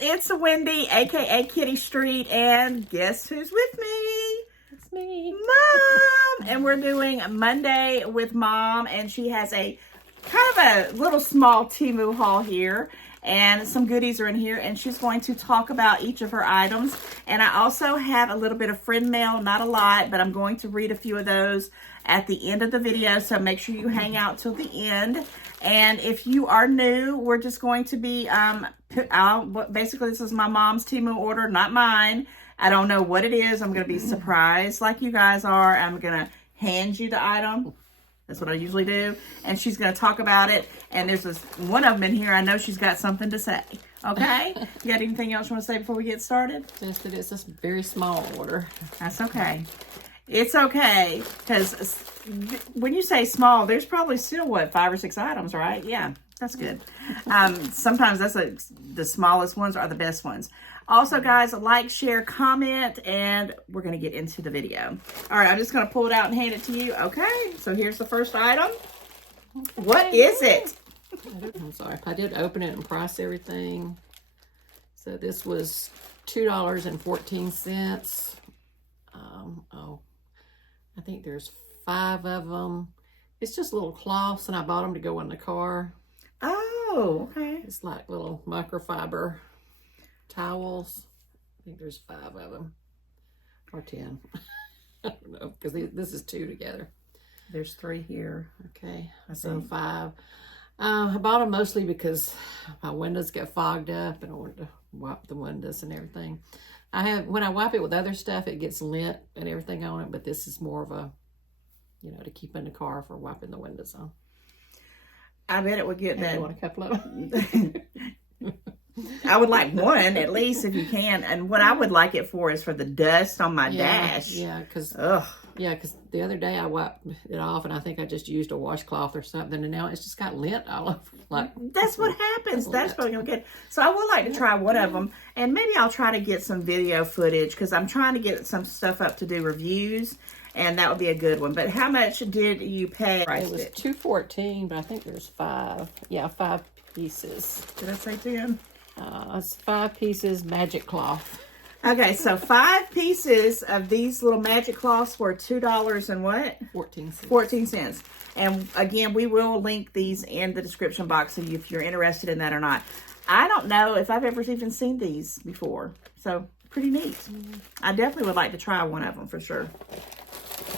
it's Wendy, aka Kitty Street, and guess who's with me? It's me. Mom! And we're doing Monday with Mom, and she has a kind of a little small Temu haul here, and some goodies are in here, and she's going to talk about each of her items. And I also have a little bit of friend mail, not a lot, but I'm going to read a few of those at the end of the video, so make sure you hang out till the end. And if you are new, we're just going to be, basically this is my mom's Temu order, not mine. I don't know what it is. I'm going to be surprised like you guys are. I'm going to hand you the item. That's what I usually do. And she's going to talk about it. And there's this one of them in here. I know she's got something to say. Okay? You got anything else you want to say before we get started? Just that it's a very small order. That's okay. It's okay, because when you say small, there's probably still, what, 5 or 6 items, right? Yeah, that's good. Sometimes the smallest ones are the best ones. Also, guys, like, share, comment, and we're going to get into the video. All right, I'm just going to pull it out and hand it to you. Okay, so here's the first item. What is it? I'm sorry. I did open it and price everything. So this was $2.14. I think there's 5 of them. It's just little cloths, and I bought them to go in the car. Oh, okay. It's like little microfiber towels. I think there's 5 of them, or 10. I don't know, because this is 2 together. There's 3 here. Okay, so 5. I bought them mostly because my windows get fogged up, and I wanted to wipe the windows and everything. When I wipe it with other stuff, it gets lint and everything on it, but this is more of a, to keep in the car for wiping the windows on. I bet it would get that. You want a couple of them? I would like one at least if you can. And what I would like it for is for the dust on my dash. Yeah, because the other day I wiped it off, and I think I just used a washcloth or something, and now it's just got lint all over. That's what happens. That's what I'm getting. So I would like to try one of them, and maybe I'll try to get some video footage because I'm trying to get some stuff up to do reviews, and that would be a good one. But how much did you pay? It was $2.14, but I think there's 5. Yeah, 5 pieces. Did I say 10? It's 5 pieces magic cloth. Okay, so 5 pieces of these little magic cloths were $2 and what? 14 cents. 14 cents. And again, we will link these in the description box if you're interested in that or not. I don't know if I've ever even seen these before. So, pretty neat. I definitely would like to try one of them for sure.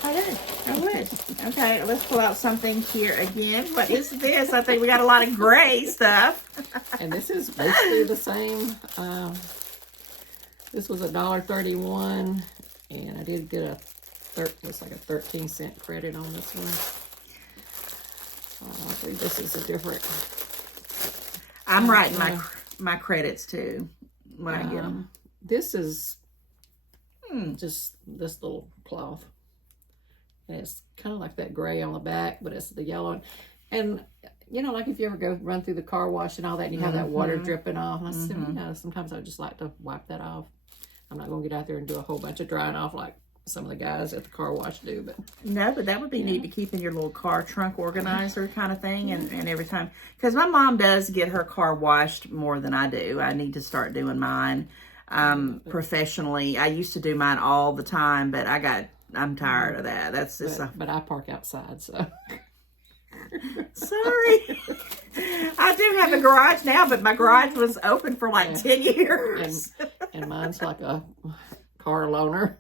I would. Okay, let's pull out something here again. What is this? I think we got a lot of gray stuff. And this is basically the same. This was $1.31, and I did get it's like a 13-cent credit on this one. I think this is a different. I'm writing my credits too when I get them. This is just this little cloth. And it's kind of like that gray on the back, but it's the yellow. And, like if you ever go run through the car wash and all that, and you have that water dripping off. And I said, sometimes I just like to wipe that off. I'm not going to get out there and do a whole bunch of drying off like some of the guys at the car wash do. But no, but that would be neat to keep in your little car trunk organizer kind of thing. And every time, because my mom does get her car washed more than I do. I need to start doing mine professionally. I used to do mine all the time, but I'm tired of that. That's just but I park outside, so. Sorry. I do have a garage now, but my garage was open for like 10 years. And mine's like a car loaner.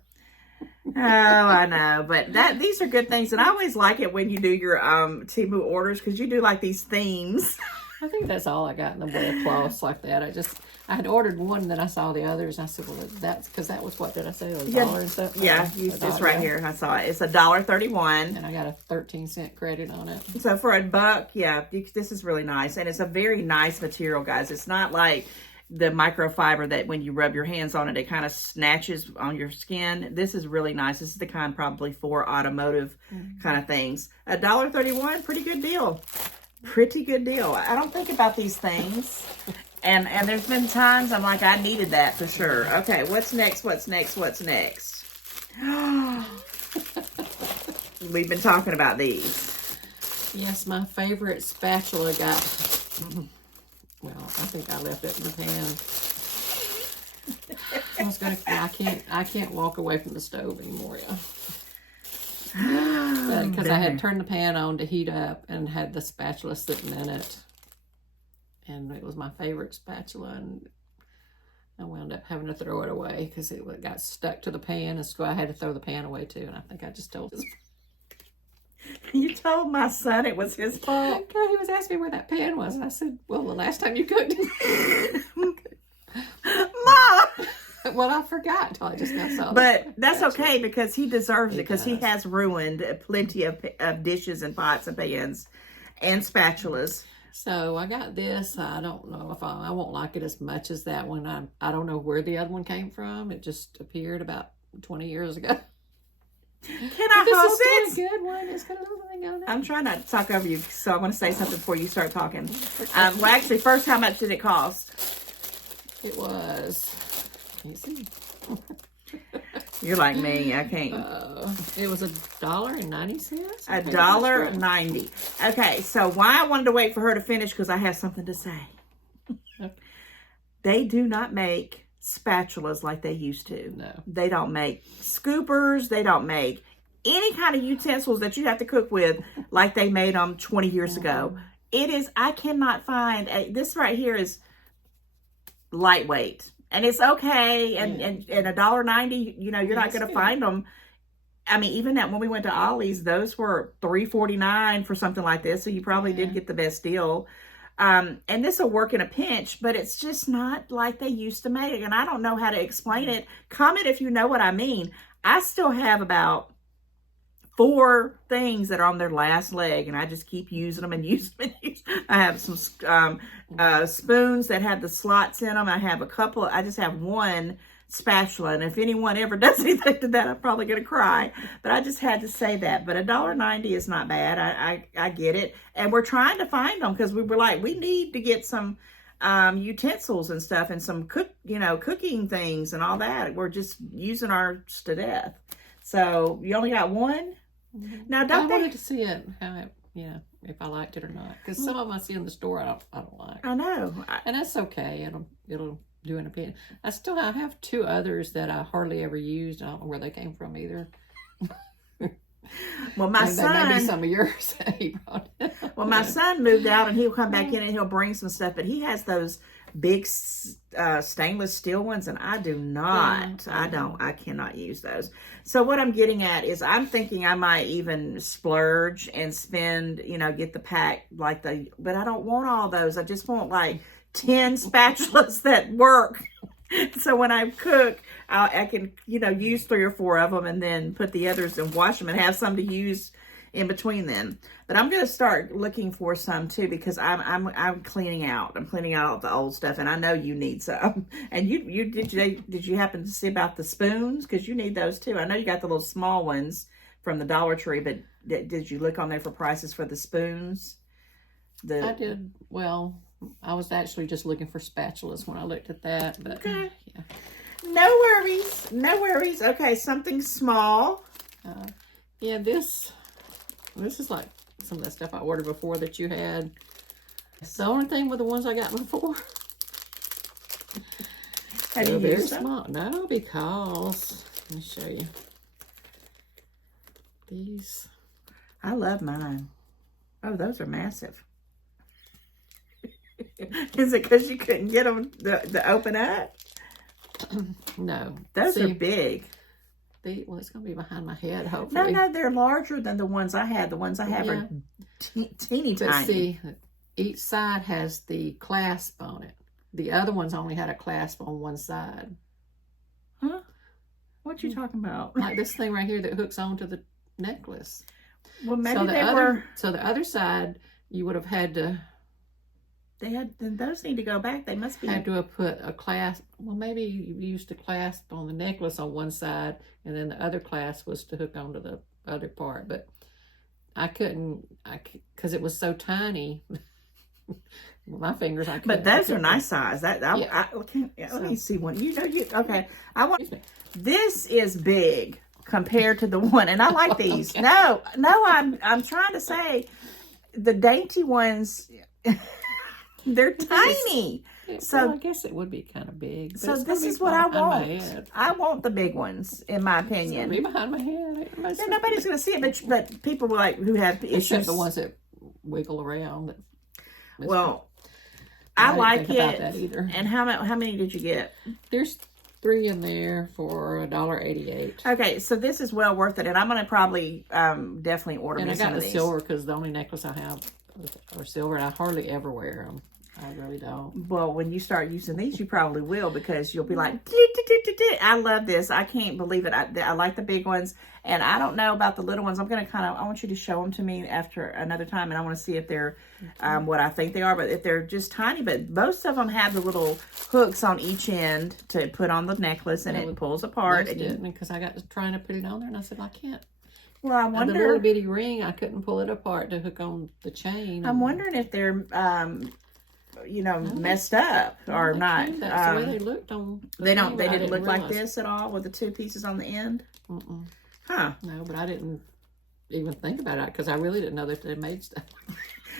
Oh, I know. But these are good things. And I always like it when you do your Temu orders because you do like these themes. I think that's all I got in the way of cloths like that. I had ordered one, and then I saw the others, and I said, well, that's because that was, what did I say, $1 and stuff? Yeah, it's right here. I saw it. It's $1.31. And I got a 13-cent credit on it. So for $1, yeah, this is really nice. And it's a very nice material, guys. It's not like the microfiber that when you rub your hands on it, it kind of snatches on your skin. This is really nice. This is the kind probably for automotive kind of things. $1.31, pretty good deal. Pretty good deal. I don't think about these things. And there's been times I'm like, I needed that for sure. Okay, what's next? What's next? What's next? We've been talking about these. Yes, my favorite spatula got, well, I think I left it in the pan. I can't walk away from the stove anymore. Yeah. Because I had turned the pan on to heat up and had the spatula sitting in it. And it was my favorite spatula, and I wound up having to throw it away because it got stuck to the pan, and so I had to throw the pan away too. And I think I just told his. You told my son it was his fault. Girl, he was asking me where that pan was, and I said, "Well, the last time you cooked it." Mom! Well, I forgot until I just got some. But that's okay because he deserves it because he has ruined plenty of dishes and pots and pans and spatulas. So I got this. I don't know if I won't like it as much as that one. I don't know where the other one came from. It just appeared about 20 years ago. Can I hold this? This is a good one. It's got a little thing on it. I'm trying not to talk over you, so I want to say something before you start talking. Well, actually, first, how much did it cost? It was. Can you see? You're like me. I can't. It was $1.90. $1.90. Okay, so why I wanted to wait for her to finish because I have something to say. Okay. They do not make spatulas like they used to. No. They don't make scoopers. They don't make any kind of utensils that you have to cook with like they made them 20 years ago. It is, I cannot find, this right here is lightweight. And it's okay. And $1.90, you know, you're not going to find them. I mean, even that when we went to Ollie's, those were $3.49 for something like this. So you probably did get the best deal. And this will work in a pinch, but it's just not like they used to make it. And I don't know how to explain it. Comment if you know what I mean. I still have about 4 things that are on their last leg, and I just keep using them and using them and using them. I have some spoons that have the slots in them. I have a couple. I just have one spatula, and if anyone ever does anything to that, I'm probably going to cry. But I just had to say that. But $1.90 is not bad. I get it. And we're trying to find them because we were like, we need to get some utensils and stuff and some cooking things and all that. We're just using ours to death. So you only got one? Now, I wanted to see it, how it, if I liked it or not. Because some of them I see in the store I don't like. I know. And that's okay. It'll do an opinion. I have 2 others that I hardly ever used. I don't know where they came from either. Well, my son, maybe some of yours. Well, my son moved out, and he'll come back in and he'll bring some stuff. But he has those big stainless steel ones, and I do not. I cannot use those. So what I'm getting at is I'm thinking I might even splurge and spend, get the pack but I don't want all those. I just want like 10 spatulas that work. So when I cook, I can, use 3 or 4 of them and then put the others and wash them and have some to use in between them. But I'm going to start looking for some too because I'm cleaning out. I'm cleaning out all the old stuff, and I know you need some. And did you happen to see about the spoons? Because you need those too. I know you got the little small ones from the Dollar Tree, but did you look on there for prices for the spoons? I did. Well, I was actually just looking for spatulas when I looked at that. But okay. Yeah. No worries. No worries. Okay, something small. Yeah, this is like some of the stuff I ordered before that you had. It's the only thing with the ones I got before. Have you used them? Small. No, because let me show you. These. I love mine. Oh, those are massive. Is it because you couldn't get them to open up? No. Those are big. Well, it's going to be behind my head, hopefully. No, they're larger than the ones I had. The ones I have are teeny but tiny. See, each side has the clasp on it. The other ones only had a clasp on one side. Huh? What you talking about? Like this thing right here that hooks onto the necklace. Well, maybe So the other side, you would have had to... Then those need to go back. They must be. Had to have put a clasp. Well, maybe you used a clasp on the necklace on one side, and then the other clasp was to hook onto the other part. But I couldn't, because it was so tiny. My fingers, I couldn't. But those are nice size. Let me see one. Okay. This is big compared to the one, and I like these. Okay. No, I'm trying to say the dainty ones. They're tiny. Well, I guess it would be kind of big. So this is what I want. I want the big ones, in my opinion. Be behind my head. Yeah, nobody's going to see it, but people like who have issues. Except the ones that wiggle around. Well, I like it. About that either. And how many did you get? There's 3 in there for $1.88. Okay, so this is well worth it, and I'm going to probably definitely order. And me I got some the of these. silver because the only necklace I have are silver, and I hardly ever wear them. I really don't. Well, when you start using these, you probably will, because you'll be like, I love this. I can't believe it. I like the big ones, and I don't know about the little ones. I'm going to I want you to show them to me after another time, and I want to see if they're what I think they are, but if they're just tiny. But most of them have the little hooks on each end to put on the necklace, and it pulls apart. Those didn't, because I got to trying to put it on there, and I said, I can't. Well, I wonder. The little bitty ring, I couldn't pull it apart to hook on the chain. I'm wondering if they're messed up or not. That's the way they looked on. They didn't look like this at all with the 2 pieces on the end. Huh? No, but I didn't even think about it because I really didn't know that they made stuff.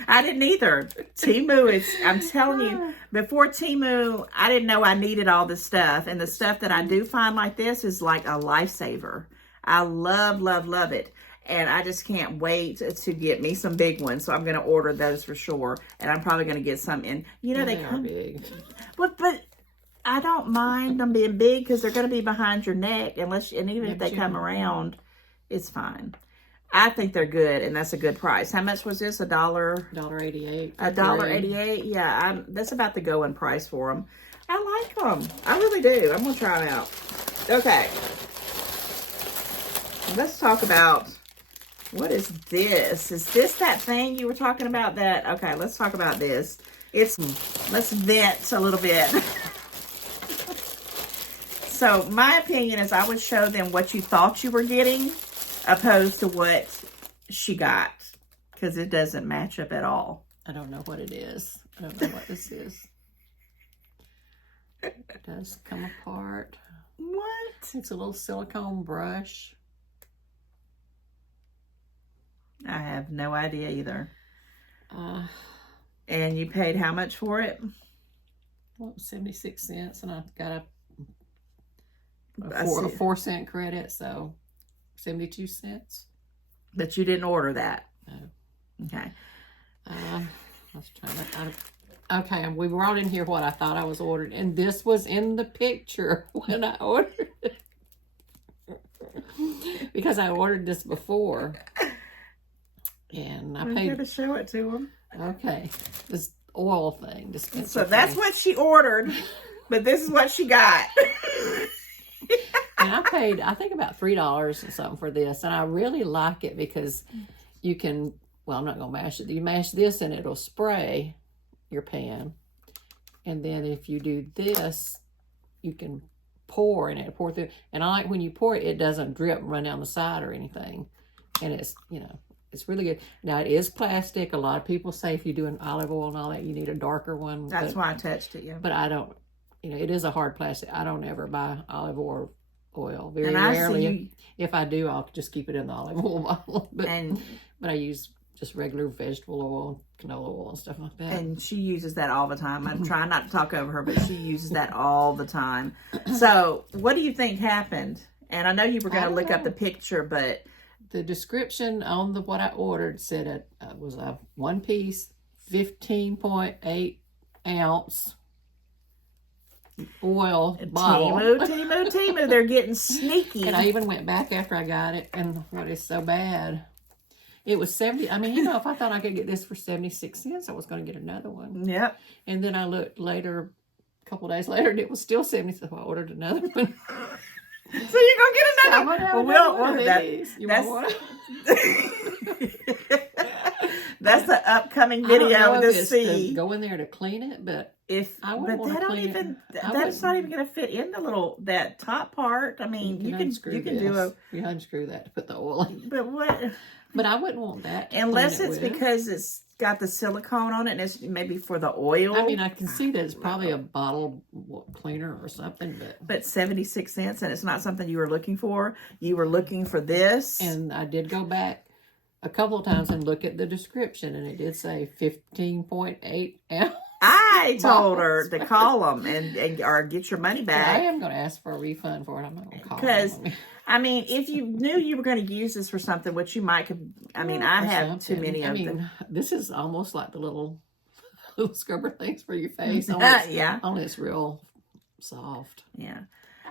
I didn't either. Temu I'm telling you, before Temu, I didn't know I needed all this stuff, and the stuff that I do find like this is like a lifesaver. I love, love, love it. And I just can't wait to get me some big ones. So I'm going to order those for sure. And I'm probably going to get some in. They come big. But I don't mind them being big because they're going to be behind your neck. And even if they come around, it's fine. I think they're good, and that's a good price. How much was this? $1.88. $1.88? Yeah, that's about the going price for them. I like them. I really do. I'm going to try them out. Okay. Let's talk about... What is this? Is this that thing you were talking about? Okay, let's talk about this. Let's vent a little bit. So my opinion is I would show them what you thought you were getting opposed to what she got, because it doesn't match up at all. I don't know what it is. I don't know what this is. It does come apart. What? It's a little silicone brush. I have no idea either. And you paid how much for it? Well, 76 cents, and I got a 4 cent credit, so 72 cents. But you didn't order that? No. Okay. Let's try that. Okay, we brought in here what I thought I was ordering, and this was in the picture when I ordered it. Because I ordered this before. And I paid. I'm going to show it to them. Okay. This oil thing. So that's what she ordered, but this is what she got. And I paid, I think, about $3 or something for this. And I really like it because you can, well, I'm not going to mash it. You mash this and it'll spray your pan. And then if you do this, you can pour and it'll pour through. And I like when you pour it, it doesn't drip and run down the side or anything. And it's, it's really good. Now, it is plastic. A lot of people say if you're doing olive oil and all that, you need a darker one. That's why I touched it, yeah. But I don't, it is a hard plastic. I don't ever buy olive oil. Very rarely. If I do, I'll just keep it in the olive oil bottle. But I use just regular vegetable oil, canola oil, and stuff like that. And she uses that all the time. I'm trying not to talk over her, but she uses that all the time. So, what do you think happened? And I know you were going to look up the picture, but... The description on what I ordered said it was a 1-piece, 15.8 ounce oil bottle. Temu. They're getting sneaky. And I even went back after I got it, and what is so bad? It was 70. I mean, if I thought I could get this for 76 cents, I was going to get another one. Yep. And then I looked later, a couple of days later, and it was still 70, so I ordered another one. So you're going to get another one. You want one? That's the upcoming video to see. To go in there to clean it, but that's not even going to fit in that top part. I mean, you can unscrew that to put the oil in. But what? But I wouldn't want that. Unless it's because it's got the silicone on it and it's maybe for the oil. I mean, I can see that it's probably a bottle cleaner or something, but 76 cents, and it's not something you were looking for. You were looking for this. And I did go back a couple of times and look at the description, and it did say 15.8 ounce. I told her to call them and or get your money Yeah, I back. am going to ask for a refund for it. I'm not going to call Because, them. I mean, if you knew you were going to use this for something, which you might could, I mean, I have too many of them. This is almost like the little scrubber things for your face. Yeah. Only it's real soft. Yeah.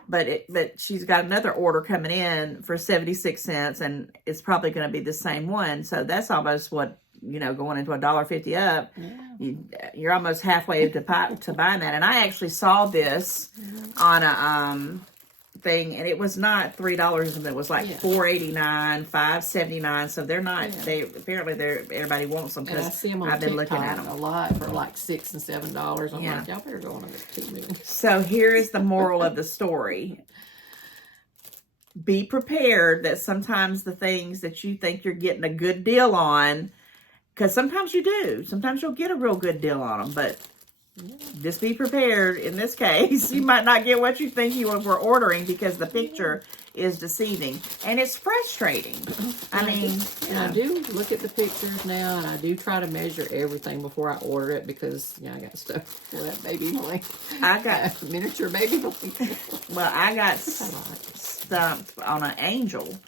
But she's got another order coming in for 76 cents, and it's probably going to be the same one. So that's almost what, going into $1.50 up. Yeah. You're almost halfway to buying that. And I actually saw this on a thing, and it was not $3, and it was like $4.89, $5.79. So they're not. They apparently everybody wants them because I see them on I've been TikTok looking at them a lot for like $6 and $7. I'm like, y'all better go on this Temu. So here is the moral of the story. Be prepared that sometimes the things that you think you're getting a good deal on, because sometimes you do. Sometimes you'll get a real good deal on them, but just be prepared. In this case, you might not get what you think you were ordering because the picture is deceiving. And it's frustrating. I do look at the pictures now, and I do try to measure everything before I order it because, I got stuff for that baby blink. I got miniature baby blink. Well, I got stumped on an angel.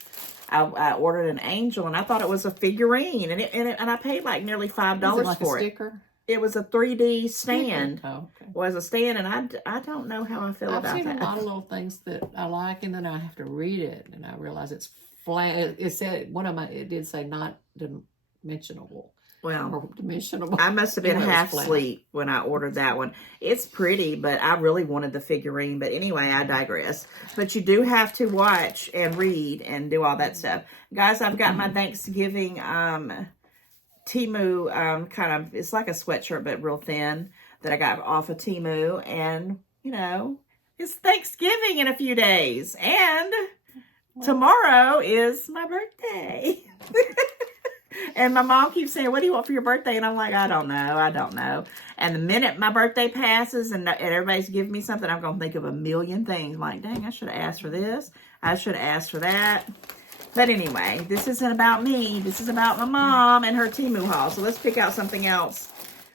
I ordered an angel, and I thought it was a figurine, and I paid like nearly $5 for it. Sticker? It was a 3D stand. Oh, okay. Was a stand, and I don't know how I feel about that. I've seen a lot of little things that I like, and then I have to read it, and I realize it's flat. It said it did say not dimensionable. Well, dimensionable. I must have been half asleep when I ordered that one. It's pretty, but I really wanted the figurine. But anyway, I digress. But you do have to watch and read and do all that stuff. Guys, I've got my Thanksgiving Temu kind of, it's like a sweatshirt, but real thin, that I got off of Temu. And, it's Thanksgiving in a few days. And tomorrow is my birthday. And my mom keeps saying, what do you want for your birthday? And I'm like, I don't know. And the minute my birthday passes and everybody's giving me something, I'm going to think of a million things. I'm like, dang, I should have asked for this. I should have asked for that. But anyway, this isn't about me. This is about my mom and her Temu haul. So let's pick out something else.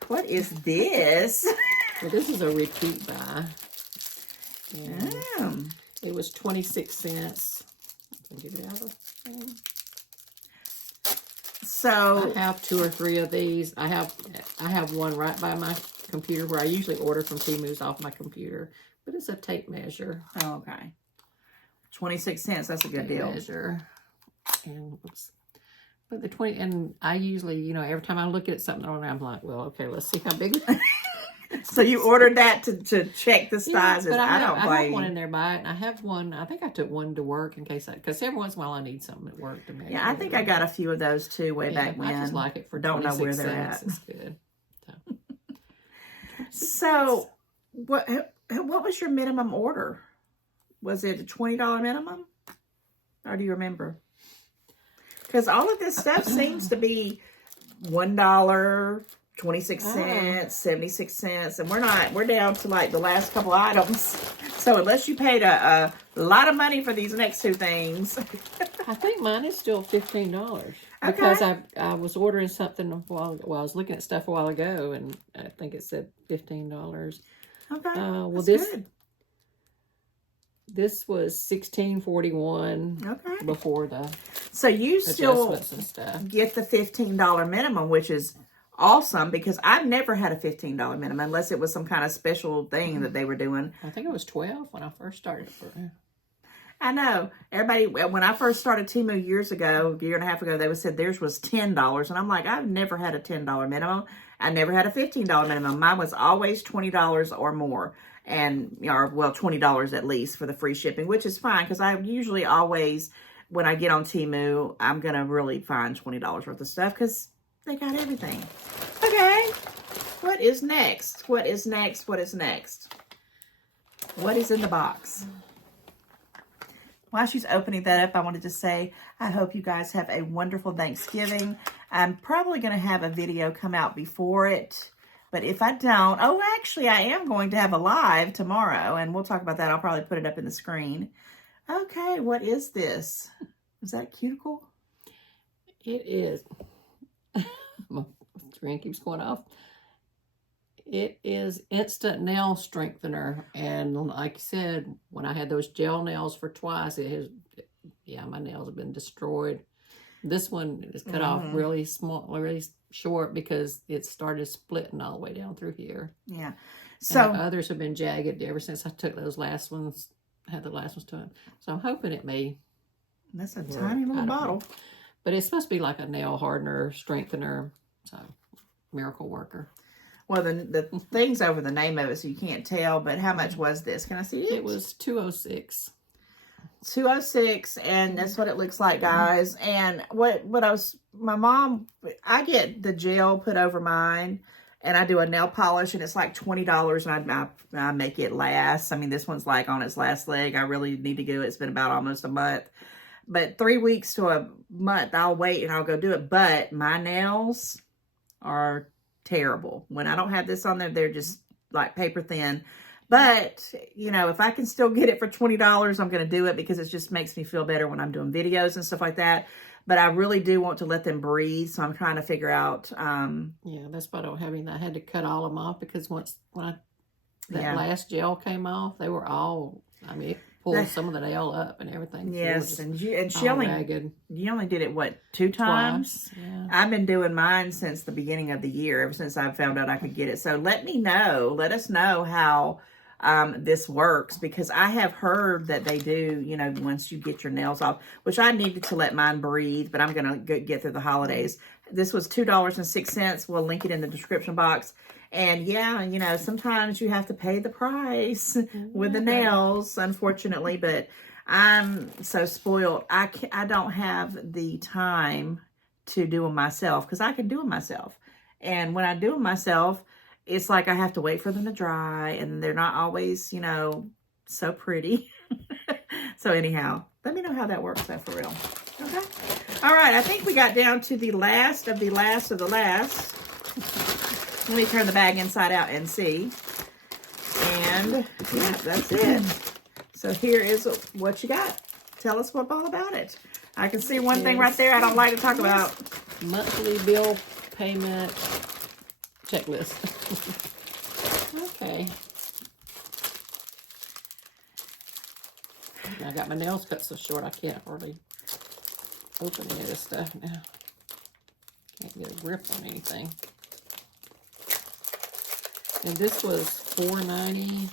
What is this? Well, this is a repeat buy. Yeah. It was 26 cents. I can get it out of the thing. So I have 2 or 3 of these. I have one right by my computer where I usually order from Temu's off my computer. But it's a tape measure. Oh, okay. 26 cents. That's a good deal. Measure. And but the 20, and I usually, every time I look at something on there, I'm like, well, okay, let's see how big. So you ordered that to check the sizes. But I don't have one in there by it, and I have one. I think I took one to work in case because every once in a while I need something at work to make. Yeah, I think I got a few of those too way back when. I just like it for don't know where they're cents. at. It's good. So what was your minimum order? Was it a $20 minimum, or do you remember? Because all of this stuff seems to be $1, 26 cents, 76 cents, and we're down to like the last couple items. So unless you paid a lot of money for these next 2 things. I think mine is still $15 because I was ordering something I was looking at stuff a while ago, and I think it said $15. Okay, well, that's good. This was $16.41 before the so you still and stuff. Get the $15 minimum, which is awesome because I've never had a $15 minimum unless it was some kind of special thing that they were doing. I think it was 12 when I first started. I know. Everybody, when I first started Temu years ago, a year and a half ago, they said theirs was $10. And I'm like, I've never had a $10 minimum. I never had a $15 minimum. Mine was always $20 or more. And, $20 at least for the free shipping, which is fine because I usually always, when I get on Temu, I'm going to really find $20 worth of stuff because they got everything. Okay. What is next? What is next? What is next? What is in the box? While she's opening that up, I wanted to say, I hope you guys have a wonderful Thanksgiving. I'm probably going to have a video come out before it. But if I don't, actually, I am going to have a live tomorrow, and we'll talk about that. I'll probably put it up in the screen. Okay, what is this? Is that a cuticle? It is. My screen keeps going off. It is instant nail strengthener, and like you said, when I had those gel nails for twice, my nails have been destroyed. This one is cut off really small, really short because it started splitting all the way down through here. Yeah. So and the others have been jagged ever since I took those last ones. Had the last ones to it. So I'm hoping it may. That's a tiny little bottle. But it's supposed to be like a nail hardener, strengthener. So miracle worker. Well, the thing's over the name of it, so you can't tell. But how much was this? Can I see it? It was $206. $206, and that's what it looks like, guys. And my mom, I get the gel put over mine, and I do a nail polish, and it's like $20, and I make it last. I mean, this one's like on its last leg. I really need to do it. It's been about almost a month. But 3 weeks to a month, I'll wait and I'll go do it. But my nails are terrible. When I don't have this on there, they're just like paper thin. But, you know, if I can still get it for $20, I'm going to do it because it just makes me feel better when I'm doing videos and stuff like that. But I really do want to let them breathe, so I'm trying to figure out. Yeah, that's why I don't have any. I had to cut all of them off because when that last gel came off, they were all. I mean, it pulled some of the nail up and everything. Yes, so and she only ragged. You only did it what, 2 times? Twice, yeah. I've been doing mine since the beginning of the year, ever since I found out I could get it. So let us know how this works, because I have heard that they do, you know, once you get your nails off, which I needed to let mine breathe, but I'm going to get through the holidays. This was $2.06. We'll link it in the description box. And yeah, you know, sometimes you have to pay the price with the nails, unfortunately, but I'm so spoiled. I don't have the time to do them myself, because I can do them myself. And when I do them myself, it's like I have to wait for them to dry, and they're not always, you know, so pretty. So anyhow, let me know how that works out for real. Okay. All right. I think we got down to the last of the last of the last. Let me turn the bag inside out and see. And yeah, that's it. So here is what you got. Tell us all about it. I can see one thing right there I don't like to talk about. Monthly bill payment checklist. Okay. I got my nails cut so short I can't hardly open any of this stuff now. Can't get a grip on anything. And this was $4.90,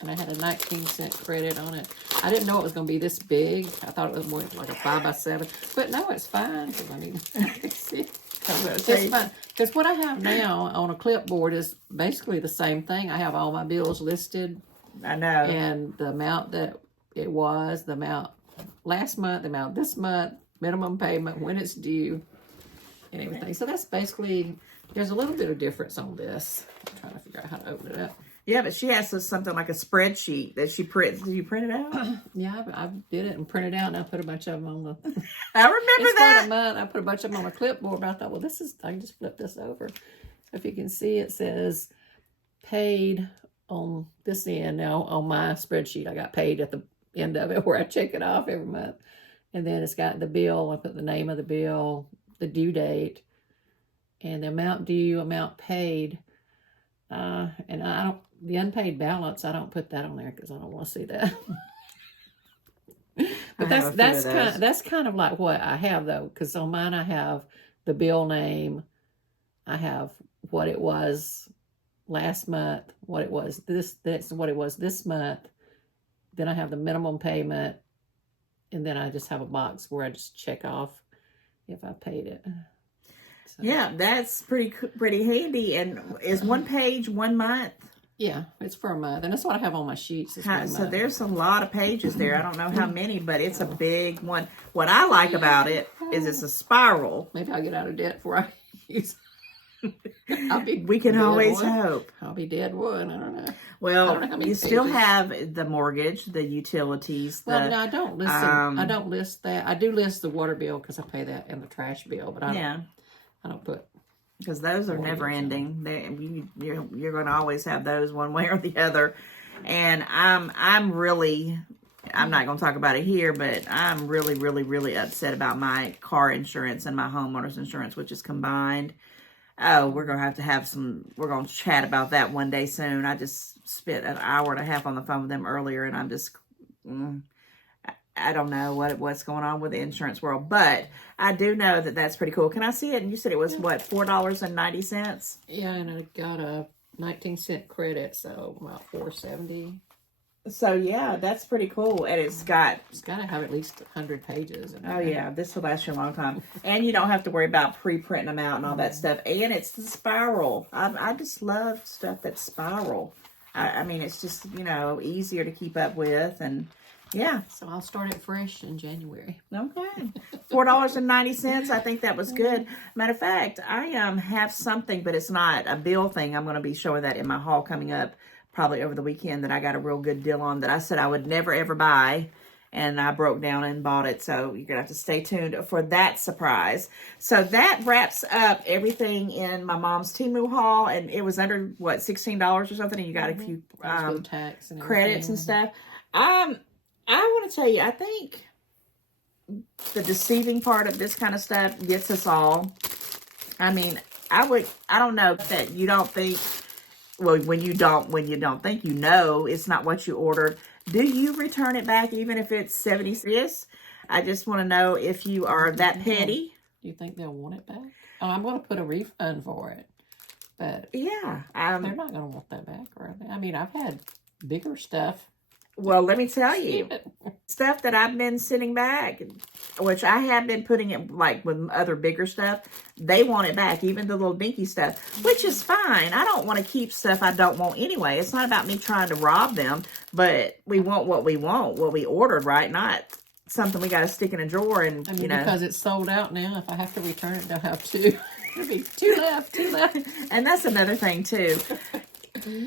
and I had a 19-cent credit on it. I didn't know it was going to be this big. I thought it was more like a 5x7, but no, it's fine. Because I mean, it's fine. Because what I have now on a clipboard is basically the same thing. I have all my bills listed. I know. And the amount that it was, the amount last month, the amount this month, minimum payment, when it's due, and everything. So that's basically. There's a little bit of difference on this. I'm trying to figure out how to open it up. Yeah, but she has something like a spreadsheet that she prints. Did you print it out? Yeah, I did it and printed it out, and I put a bunch of them on the. I remember that. For the month, I put a bunch of them on a clipboard, but I thought, well, I can just flip this over. If you can see, it says paid on this end. Now on my spreadsheet, I got paid at the end of it where I check it off every month, and then it's got the bill. I put the name of the bill, the due date. And the amount due, amount paid, and the unpaid balance, I don't put that on there because I don't want to see that. But that's kind of like what I have though, because on mine I have the bill name, I have what it was last month, what it was that's what it was this month. Then I have the minimum payment, and then I just have a box where I just check off if I paid it. So. Yeah, that's pretty handy. And is one page 1 month? Yeah, it's for a month, and that's what I have on my sheets. So there's a lot of pages there. I don't know how many, but it's a big one. What I like about it is it's a spiral. Maybe I'll get out of debt before I use it. We can always hope. I'll be dead one. I don't know. Well, you still have the mortgage, the utilities. Well, no, I don't list them. I don't list that. I do list the water bill because I pay that and the trash bill, but I don't put. Because those are never ending. You're going to always have those one way or the other. And I'm not going to talk about it here, but I'm really, really, really upset about my car insurance and my homeowner's insurance, which is combined. Oh, we're going to have we're going to chat about that one day soon. I just spent an hour and a half on the phone with them earlier, and I'm just, I don't know what's going on with the insurance world, but I do know that that's pretty cool. Can I see it? And you said it was, what, $4.90? Yeah, and I got a 19-cent credit, so about $4.70. So, yeah, that's pretty cool. And it's got to have at least 100 pages. Oh, yeah, this will last you a long time. And you don't have to worry about pre-printing them out and all that stuff. And it's the spiral. I just love stuff that's spiral. I mean, it's just, easier to keep up with. And, yeah. So I'll start it fresh in January. Okay. $4.90. I think that was good. Matter of fact, I have something, but it's not a bill thing. I'm going to be showing that in my haul coming up probably over the weekend that I got a real good deal on that I said I would never, ever buy. And I broke down and bought it. So you're going to have to stay tuned for that surprise. So that wraps up everything in my mom's Temu haul. And it was under, what, $16 or something? And you got a few tax and credits and stuff. I want to tell you, I think the deceiving part of this kind of stuff gets us all. I mean, I don't know that you don't think, well, when you don't think it's not what you ordered. Do you return it back even if it's 70 cents? I just want to know if you are that petty. Do you think they'll want it back? Oh, I'm going to put a refund for it. But yeah, they're not going to want that back, are they? I mean, I've had bigger stuff. Well, let me tell you, stuff that I've been sending back, which I have been putting it like with other bigger stuff, they want it back, even the little dinky stuff, which is fine. I don't want to keep stuff I don't want anyway. It's not about me trying to rob them, but we want, what we ordered, right? Not something we got to stick in a drawer and, because it's sold out now, if I have to return it, they'll have two. There'll be two left. And that's another thing, too.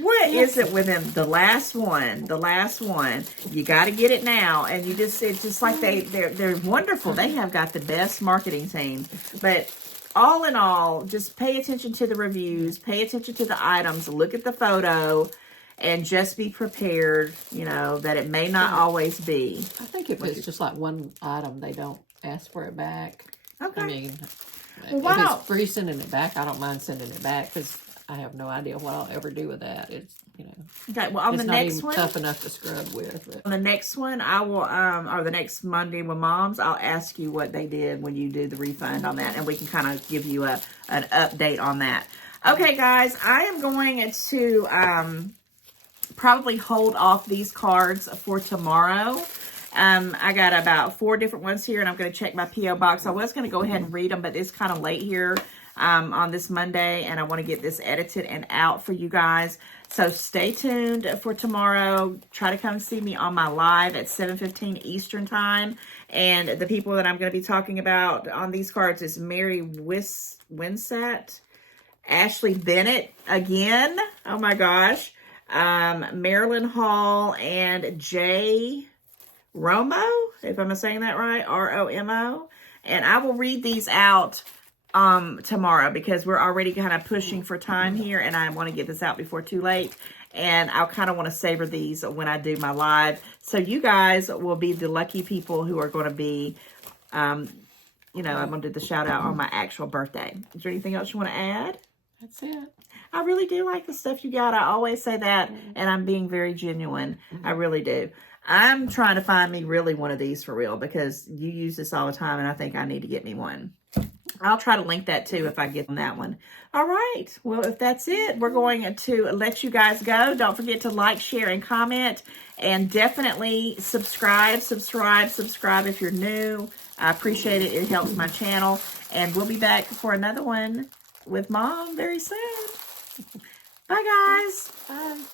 What is it with them? The last one, you got to get it now. And it's just like they're wonderful. They have got the best marketing team. But all in all, just pay attention to the reviews, pay attention to the items, look at the photo, and just be prepared, that it may not always be. I think if it's just like one item, they don't ask for it back. Okay. I mean, well, if it's free sending it back, I don't mind sending it back because I have no idea what I'll ever do with that. It's, Okay, well, on it's the not next even one, tough enough to scrub with. But. On the next one, I will, or the next Monday with Moms, I'll ask you what they did when you do the refund on that, and we can kind of give you an update on that. Okay, guys, I am going to probably hold off these cards for tomorrow. I got about 4 different ones here, and I'm going to check my P.O. box. I was going to go ahead and read them, but it's kind of late here on this Monday, and I want to get this edited and out for you guys. So stay tuned for tomorrow. Try to come see me on my live at 7:15 Eastern Time. And the people that I'm going to be talking about on these cards is Mary Winsett, Ashley Bennett again. Oh my gosh. Marilyn Hall and Jay Romo, if I'm saying that right, R-O-M-O. And I will read these out tomorrow because we're already kind of pushing for time here and I want to get this out before too late. And I'll kind of want to savor these when I do my live. So you guys will be the lucky people who are going to be, I'm going to do the shout out on my actual birthday. Is there anything else you want to add? That's it. I really do like the stuff you got. I always say that, and I'm being very genuine. I really do. I'm trying to find me really one of these for real because you use this all the time, and I think I need to get me one. I'll try to link that too if I get on that one. All right. Well, if that's it, we're going to let you guys go. Don't forget to like, share, and comment, and definitely subscribe if you're new. I appreciate it. It helps my channel, and we'll be back for another one with Mom very soon. Bye, guys. Bye.